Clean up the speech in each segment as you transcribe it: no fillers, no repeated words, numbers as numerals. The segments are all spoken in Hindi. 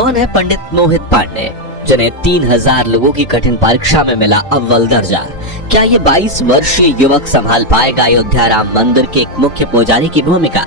कौन है पंडित मोहित पांडे, जिन्हें 3000 लोगों की कठिन परीक्षा में मिला अव्वल दर्जा? क्या ये 22 वर्षीय युवक संभाल पाएगा अयोध्या राम मंदिर के एक मुख्य पुजारी की भूमिका?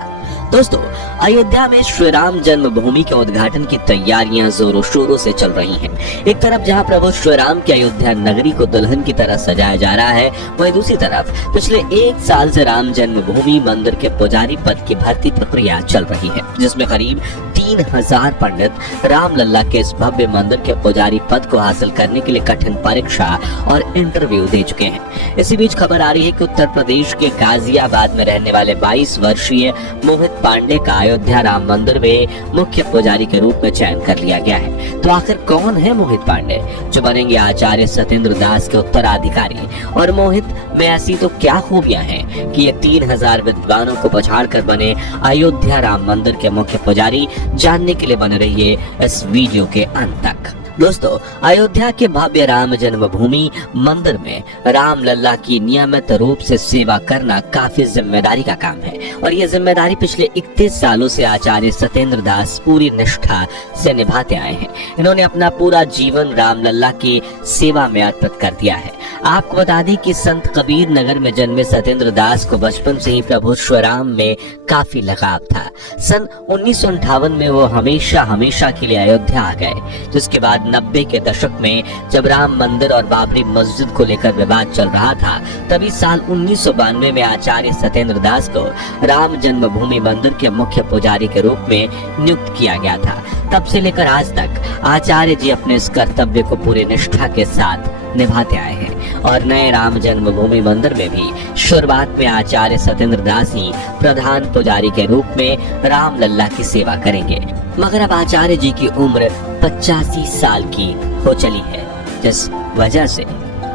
दोस्तों, अयोध्या में श्री राम जन्मभूमि के उद्घाटन की तैयारियां जोरों शोरों से चल रही हैं। एक तरफ जहां प्रभु श्री राम की अयोध्या नगरी को दुल्हन की तरह सजाया जा रहा है, वहीं दूसरी तरफ पिछले 1 साल से राम जन्मभूमि मंदिर के पुजारी पद की भर्ती प्रक्रिया चल रही है, जिसमें करीब 3000 पंडित रामलला के इस भव्य मंदिर के पुजारी पद को हासिल करने के लिए कठिन परीक्षा और इंटरव्यू दे चुके हैं। इसी बीच खबर आ रही है कि उत्तर प्रदेश के गाजियाबाद में रहने वाले 22 वर्षीय मोहित पांडे का अयोध्या राम मंदिर में मुख्य पुजारी के रूप में चयन कर लिया गया है। तो आखिर कौन है मोहित पांडे, जो बनेंगे आचार्य सत्येंद्र दास के उत्तराधिकारी? और मोहित में ऐसी तो क्या खूबियां हैं कि ये 3000 विद्वानों को पछाड़ कर बने अयोध्या राम मंदिर के मुख्य पुजारी? जानने के लिए बने रहिए इस वीडियो के अंत तक। दोस्तों, अयोध्या के भव्य राम जन्मभूमि मंदिर में रामलला की नियमित रूप से सेवा करना काफी जिम्मेदारी का काम है और ये जिम्मेदारी पिछले 31 सालों से आचार्य सत्येंद्र दास पूरी निष्ठा से निभाते आए हैं। इन्होंने अपना पूरा जीवन रामलला की सेवा में अर्पित कर दिया है। आपको बता दें कि संत कबीर नगर में जन्मे सत्येंद्र दास को बचपन से ही प्रभु श्री राम में काफी लगाव था। सन 1958 में वो हमेशा के लिए अयोध्या आ गए, जिसके बाद 90 के दशक में जब राम मंदिर और बाबरी मस्जिद को लेकर विवाद चल रहा था, तभी साल 1992 में आचार्य सत्येंद्र दास को राम जन्मभूमि मंदिर के मुख्य पुजारी के रूप में नियुक्त किया गया था। तब से लेकर आज तक आचार्य जी अपने इस कर्तव्य को पूरी निष्ठा के साथ निभाते आए हैं और नए राम जन्मभूमि मंदिर में भी शुरुआत में आचार्य सत्येंद्र दास ही प्रधान पुजारी के रूप में रामलला की सेवा करेंगे। मगर अब आचार्य जी की उम्र 85 साल की हो चली है, जिस वजह से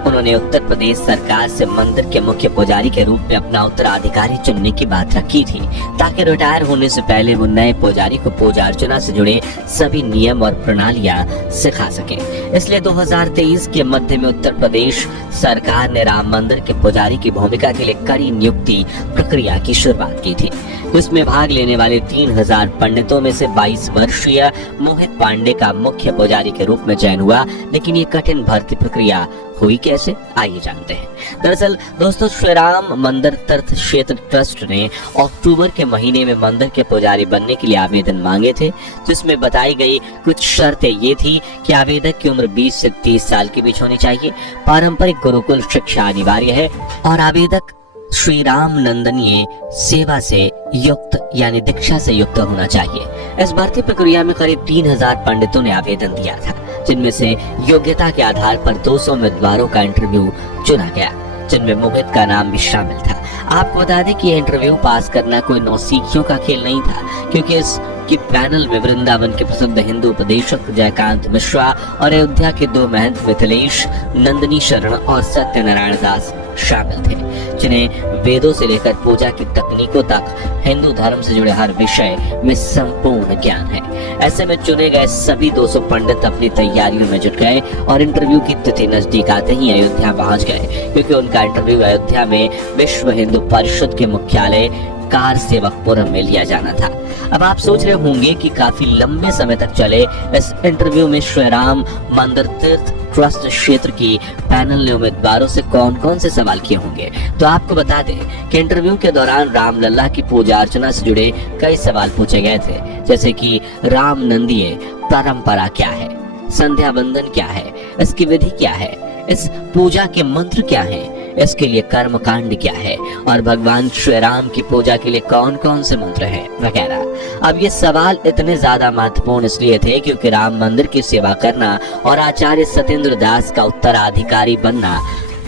उन्होंने उत्तर प्रदेश सरकार से मंदिर के मुख्य पुजारी के रूप में अपना उत्तराधिकारी चुनने की बात रखी थी, ताकि रिटायर होने से पहले वो नए पुजारी को पूजा अर्चना से जुड़े सभी नियम और प्रणालियां सिखा सके। इसलिए 2023 के मध्य में उत्तर प्रदेश सरकार ने राम मंदिर के पुजारी की भूमिका के लिए कड़ी नियुक्ति प्रक्रिया की शुरुआत की थी। इसमें भाग लेने वाले 3000 पंडितों में से 22 वर्षीय मोहित पांडे का मुख्य पुजारी के रूप में चयन हुआ। लेकिन ये कठिन भर्ती प्रक्रिया हुई कैसे, आइए जानते हैं। दरअसल दोस्तों, श्री राम मंदिर तीर्थ क्षेत्र ट्रस्ट ने अक्टूबर के महीने में मंदिर के पुजारी बनने के लिए आवेदन मांगे थे, जिसमें बताई गई कुछ शर्तें ये थी कि आवेदक की उम्र 20 से 30 साल के बीच होनी चाहिए, पारंपरिक गुरुकुल शिक्षा अनिवार्य है और आवेदक श्री राम नंदनीय सेवा से युक्त यानी दीक्षा से युक्त होना चाहिए। इस भर्ती प्रक्रिया में करीब 3000 पंडितों ने आवेदन दिया था, जिनमें से योग्यता के आधार पर 200 उम्मीदवारों का इंटरव्यू चुना गया, जिनमें मोहित का नाम भी शामिल था। आपको बता दें कि इंटरव्यू पास करना कोई नौसिखियों का खेल नहीं था, क्योंकि इसके पैनल में वृंदावन के प्रसिद्ध हिंदू उपदेशक जयकांत मिश्रा और अयोध्या के 2 महंत मिथिलेश नंदिनी शरण और सत्यनारायण दास शामिल थे, जिन्हें वेदों से लेकर पूजा की तकनीकों तक हिंदू धर्म से जुड़े हर विषय में संपूर्ण ज्ञान है। ऐसे में चुने गए सभी 200 पंडित अपनी तैयारियों में जुट गए और इंटरव्यू की तिथि नजदीक आते ही अयोध्या पहुंच गए, क्योंकि उनका इंटरव्यू अयोध्या में विश्व हिंदू परिषद के मुख्यालय कार सेवकपुरम में लिया जाना था। अब आप सोच रहे होंगे कि काफी लंबे समय तक चले इस इंटरव्यू में श्री राम मंदिर तीर्थ ट्रस्ट क्षेत्र की पैनल ने उम्मीदवारों से कौन कौन से सवाल किए होंगे। तो आपको बता दें कि इंटरव्यू के दौरान रामलला की पूजा अर्चना से जुड़े कई सवाल पूछे गए थे, जैसे कि राम नंदीय परंपरा क्या है, संध्या बंदन क्या है, इसकी विधि क्या है, इस पूजा के मंत्र क्या है, इसके लिए कर्म कांड क्या है और भगवान श्री राम की पूजा के लिए कौन कौन से मंत्र हैं वगैरह। अब ये सवाल इतने ज्यादा महत्वपूर्ण इसलिए थे क्योंकि राम मंदिर की सेवा करना और आचार्य सत्येंद्र दास का उत्तराधिकारी बनना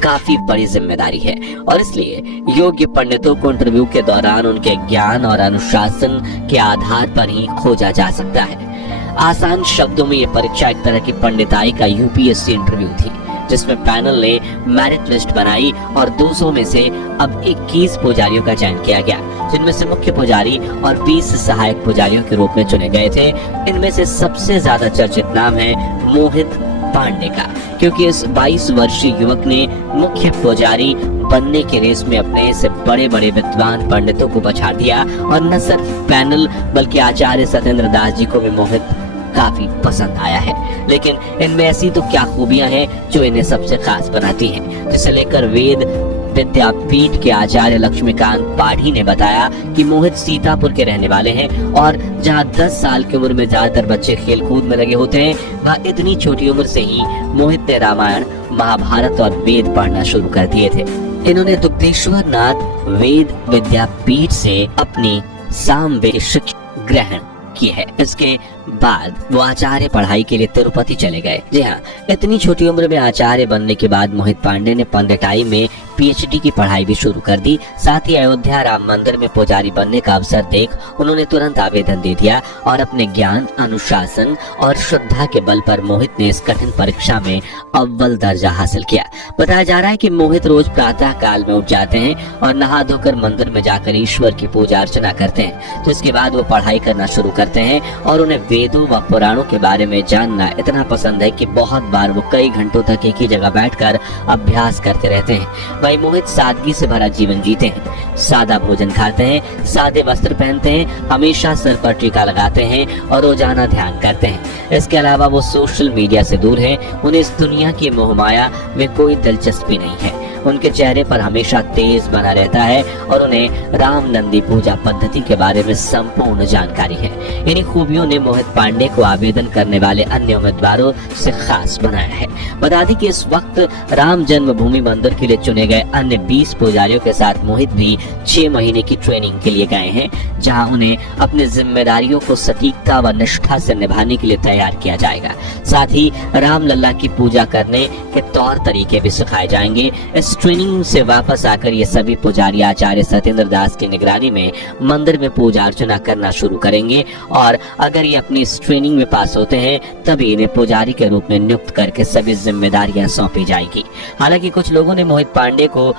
काफी बड़ी जिम्मेदारी है और इसलिए योग्य पंडितों को इंटरव्यू के दौरान उनके ज्ञान और अनुशासन के आधार पर ही खोजा जा सकता है। आसान शब्दों में ये परीक्षा एक तरह की पंडिताई का यूपीएससी इंटरव्यू थी, जिसमें पैनल ने मेरिट लिस्ट बनाई और 200 में से अब 21 पुजारियों का चयन किया गया, जिनमें से मुख्य पुजारी और 20 सहायक पुजारियों के रूप में चुने गए थे। इनमें से सबसे ज्यादा चर्चित नाम है मोहित पांडे का, क्योंकि इस 22 वर्षीय युवक ने मुख्य पुजारी बनने के रेस में अपने से बड़े बड़े विद्वान पंडितों को पछाड़ दिया और न सिर्फ पैनल बल्कि आचार्य सत्येंद्र दास जी को भी मोहित काफी पसंद आया है। लेकिन इनमें ऐसी तो क्या खूबियां हैं जो इन्हें सबसे खास बनाती हैं, जिसे लेकर वेद विद्यापीठ के आचार्य लक्ष्मीकांत पाढ़ी ने बताया कि मोहित सीतापुर के रहने वाले हैं और जहां 10 साल की उम्र में ज्यादातर बच्चे खेलकूद में लगे होते हैं, वहां इतनी छोटी उम्र से ही मोहित ने रामायण, महाभारत और वेद पढ़ना शुरू कर दिए थे। इन्होंने दुग्धेश्वर नाथ वेद विद्यापीठ से अपनी सामवेद शिक्षा ग्रहण की है। इसके बाद वो आचार्य पढ़ाई के लिए तिरुपति चले गए। जी हाँ, इतनी छोटी उम्र में आचार्य बनने के बाद मोहित पांडे ने पंडिताई में पीएचडी की पढ़ाई भी शुरू कर दी। साथ ही अयोध्या राम मंदिर में पुजारी बनने का अवसर देख उन्होंने तुरंत आवेदन दे दिया और अपने ज्ञान, अनुशासन और श्रद्धा के बल पर मोहित ने इस कठिन परीक्षा में अव्वल दर्जा हासिल किया। बताया जा रहा है कि मोहित रोज प्रातः काल में उठ जाते हैं और नहा धोकर मंदिर में जाकर ईश्वर की पूजा अर्चना करते हैं। जिसके बाद वो पढ़ाई करना शुरू करते हैं और उन्हें वेदों व पुराणों के बारे में जानना इतना पसंद है कि बहुत बार वो कई घंटों तक एक ही जगह बैठकर अभ्यास करते रहते हैं। वही मोहित सादगी से भरा जीवन जीते हैं, सादा भोजन खाते हैं, सादे वस्त्र पहनते हैं, हमेशा सर पर टीका लगाते हैं और रोजाना ध्यान करते हैं। इसके अलावा वो सोशल मीडिया से दूर हैं। उन्हें इस दुनिया की मोहमाया में कोई दिलचस्पी नहीं है। उनके चेहरे पर हमेशा तेज बना रहता है और उन्हें राम नंदी पूजा पद्धति के बारे में संपूर्ण जानकारी है। इन्हीं खूबियों ने मोहित पांडे को आवेदन करने वाले अन्य उम्मीदवारों से खास बनाया है। बता दें कि इस वक्त राम जन्मभूमि मंदिर के लिए चुने गए अन्य 20 पुजारियों के साथ मोहित भी 6 महीने की ट्रेनिंग के लिए गए हैं, जहां उन्हें अपनी जिम्मेदारियों को सटीकता व निष्ठा से निभाने के लिए तैयार किया जाएगा। साथ ही राम लल्ला की पूजा करने के तौर तरीके भी सिखाए जाएंगे। इस ट्रेनिंग से वापस आकर ये सभी पुजारी आचार्य सत्येंद्र दास की निगरानी में मंदिर में पूजा अर्चना करना शुरू करेंगे और अगर ये अपनी इस ट्रेनिंग में पास होते हैं तभी इन्हें पुजारी के रूप में नियुक्त करके सभी जिम्मेदारियां सौंपी जाएगी। हालांकि कुछ लोगों ने मोहित पांडे को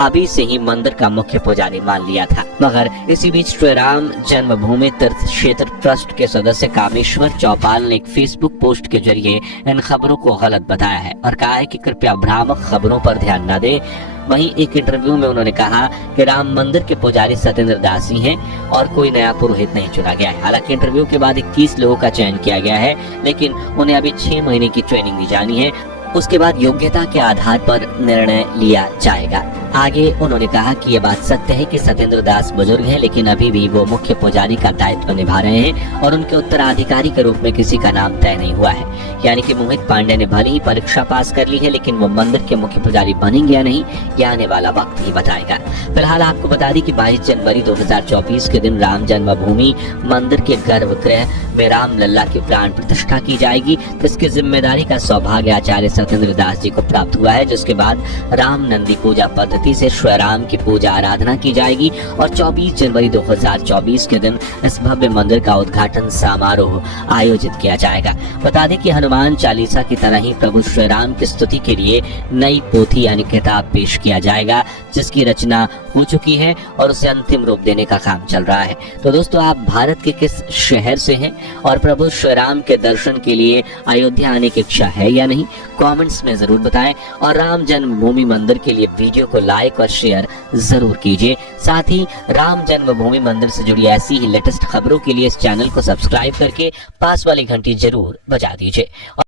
अभी से ही मंदिर का मुख्य पुजारी मान लिया था, मगर इसी बीच श्री राम जन्मभूमि तीर्थ क्षेत्र ट्रस्ट के सदस्य कामेश्वर चौपाल ने एक फेसबुक पोस्ट के जरिए इन खबरों को गलत बताया है और कहा है कि कृपया भ्रामक खबरों पर ध्यान न दें। वहीं एक इंटरव्यू में उन्होंने कहा कि राम मंदिर के पुजारी सत्येंद्र दास ही हैं और कोई नया पुरोहित नहीं चुना गया है। हालांकि इंटरव्यू के बाद 21 लोगों का चयन किया गया है, लेकिन उन्हें अभी 6 महीने की ट्रेनिंग दी जानी है। उसके बाद योग्यता के आधार पर निर्णय लिया जाएगा। आगे उन्होंने कहा कि यह बात सत्य है कि सत्येंद्र दास बुजुर्ग हैं, लेकिन अभी भी वो मुख्य पुजारी का दायित्व निभा रहे हैं और उनके उत्तराधिकारी के रूप में किसी का नाम तय नहीं हुआ है। यानी कि मोहित पांडे ने भले ही परीक्षा पास कर ली है, लेकिन वो मंदिर के मुख्य पुजारी बनेंगे या नहीं, यह आने वाला वक्त ही बताएगा। फिलहाल आपको बता दें कि 22 जनवरी 2024 के दिन राम जन्मभूमि मंदिर के गर्भगृह में राम लल्ला की प्राण प्रतिष्ठा की जाएगी। इसकी जिम्मेदारी का सौभाग्य आचार्य सत्येंद्र दास जी को प्राप्त हुआ है, जिसके बाद राम नंदी पूजा पद्धति से श्री राम की पूजा आराधना की जाएगी और 24 जनवरी 2024 के दिन इस भव्य मंदिर का उद्घाटन समारोह आयोजित किया जाएगा। बता दें कि हनुमान चालीसा की तरह ही प्रभु श्री राम की स्तुति के लिए नई पोथी यानी किताब पेश किया जाएगा, जिसकी रचना हो चुकी है और उसे अंतिम रूप देने का काम चल रहा है। तो दोस्तों, आप भारत के किस शहर से हैं और प्रभु श्री राम के दर्शन के लिए अयोध्या आने की इच्छा है या नहीं, कमेंट्स में जरूर बताएं और राम जन्मभूमि मंदिर के लिए वीडियो को लाइक और शेयर जरूर कीजिए। साथ ही राम जन्मभूमि मंदिर से जुड़ी ऐसी ही लेटेस्ट खबरों के लिए इस चैनल को सब्सक्राइब करके पास वाली घंटी जरूर बजा दीजिए।